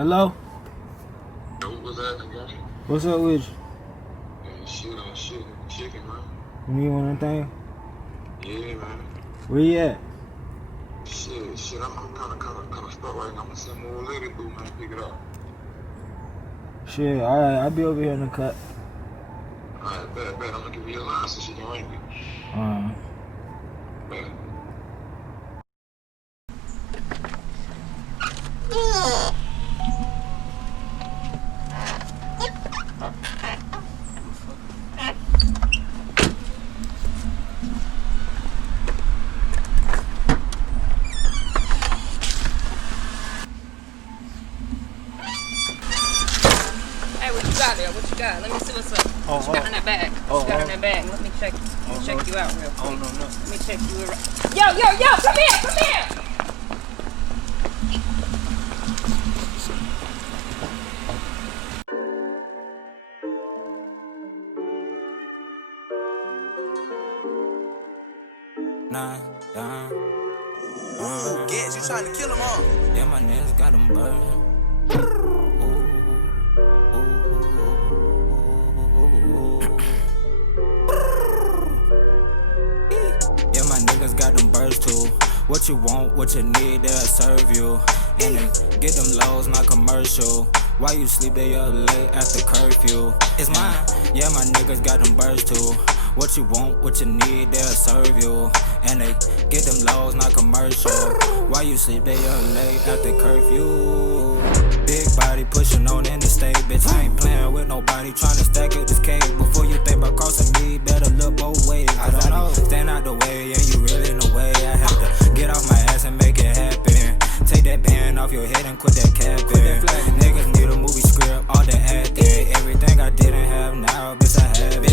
Hello? Yo, what's happening, guy? What's up with you? Man, shit, chicken, man. You need one of them things? Yeah, man. Where you at? Shit, I'm kinda stuck right now. I'm gonna send my old lady through, man, pick it up. Shit, alright, I'll be over here in the cut. Alright, bet. I'm gonna give you a line so she can ring you. Bet. What you got there? What you got? Let me see what's up. What you got in that bag? What you got in that bag? Let me check you out real quick. No. Let me check you around. Yo, come here! Get you trying to kill them all. Yeah, my niggas got them burned. Yeah, my niggas got them birds too. What you want, what you need, they'll serve you. And they get them lows, not commercial. Why you sleep there late after curfew? It's mine. Yeah, my niggas got them birds too. What you want, what you need, they'll serve you. And they get them lows, not commercial. Why you sleep there late after curfew? Big body pushing on in the state, bitch. I ain't playing with nobody, tryna stack up this cake. Before you think about crossing me, better look both ways. Cause I know, stand out the way, and you really in the way. I have to get off my ass and make it happen. Take that band off your head and quit that cap in. Niggas need a movie script, all the acting. Everything I didn't have now, bitch, I have it.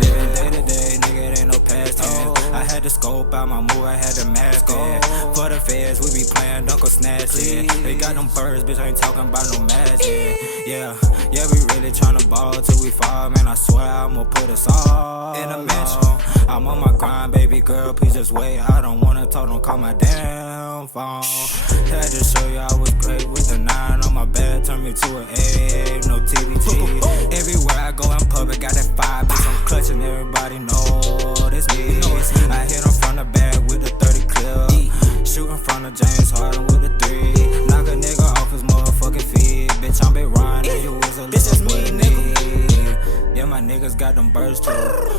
Living day to day, nigga, it ain't no past tense. I had to scope out my move, I had to mask it. For the feds, we be playing Uncle Snatch it. They got them birds, bitch, I ain't talking about no magic. Yeah, we really tryna ball till we fall, man. I swear I'ma put us all in a mansion. I'm on my grind, baby girl, please just wait. I don't wanna talk, don't call my damn phone. Had to show you I was great with the 9 on my bed, turn me to an 8, no TBT. Everywhere I go in public, got that 5, bitch, I'm clutching, everybody know this me. I hit him from the back with the 30 clip, shoot in front of James Harden with the 3. Knock a nigga off his motherfucking feet, bitch, I'm big Ron, and you was a little boy me. Yeah, my niggas got them birds too.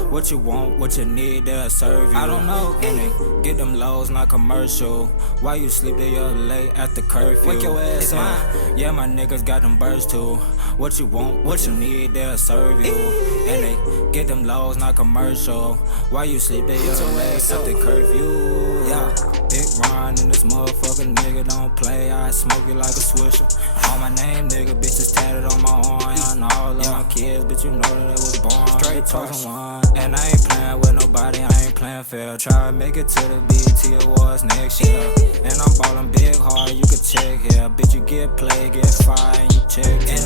What you want, what you need, they'll serve you. I don't know. And they get them lows, not commercial. Why you sleep there late after curfew? Wake your ass up. Yeah, my niggas got them birds too. What you want, what you need, they'll serve you. And they get them lows, not commercial. Why you sleep there late after curfew? Yeah, big Ron and this motherfucking nigga don't play. I smoke you like a swisher. On my name, nigga, bitch is tatted on my arm. And all of my kids, bitch, you know that I was born. Straight chosen one. And I ain't playing with nobody, I ain't playing fair. Try to make it to the BET Awards next year. And I'm ballin' big hard, you can check here. Bitch, you get played, get fired, and you check here.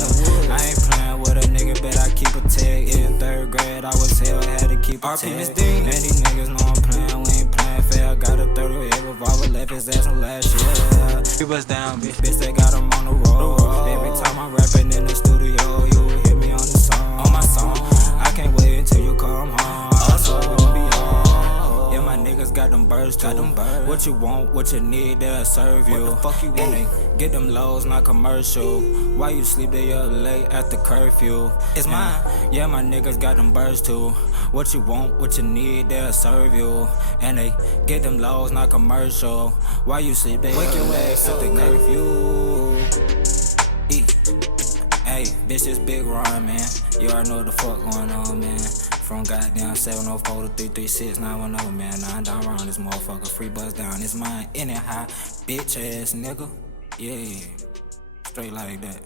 I ain't playing with a nigga, bet I keep a tag. In 3rd grade, I was hell, had to keep a tag. And these niggas know I'm playing, we ain't playing fair. Got a 38 revolver, left his ass from last year. He was down, bitch, they got him on the road. Every time I'm rapping in the studio, you will hear me on the song. On my song, I can't wait until you come home. I swear we gon' be on. Yeah, my niggas got them birds too. What you want, what you need, they'll serve you. What the fuck you want? And they get them lows, not commercial. Why you sleep there late after curfew? It's mine. Yeah, my niggas got them birds too. What you want, what you need, they'll serve you. And they get them lows, not commercial. Why you sleep there late after curfew? Hey, bitch, this big Ron, man. You already know what the fuck going on, man. From goddamn 704 to 336 910, man. 9 down around this motherfucker. Free buzz down. It's mine anyhow. Bitch ass nigga. Yeah. Straight like that.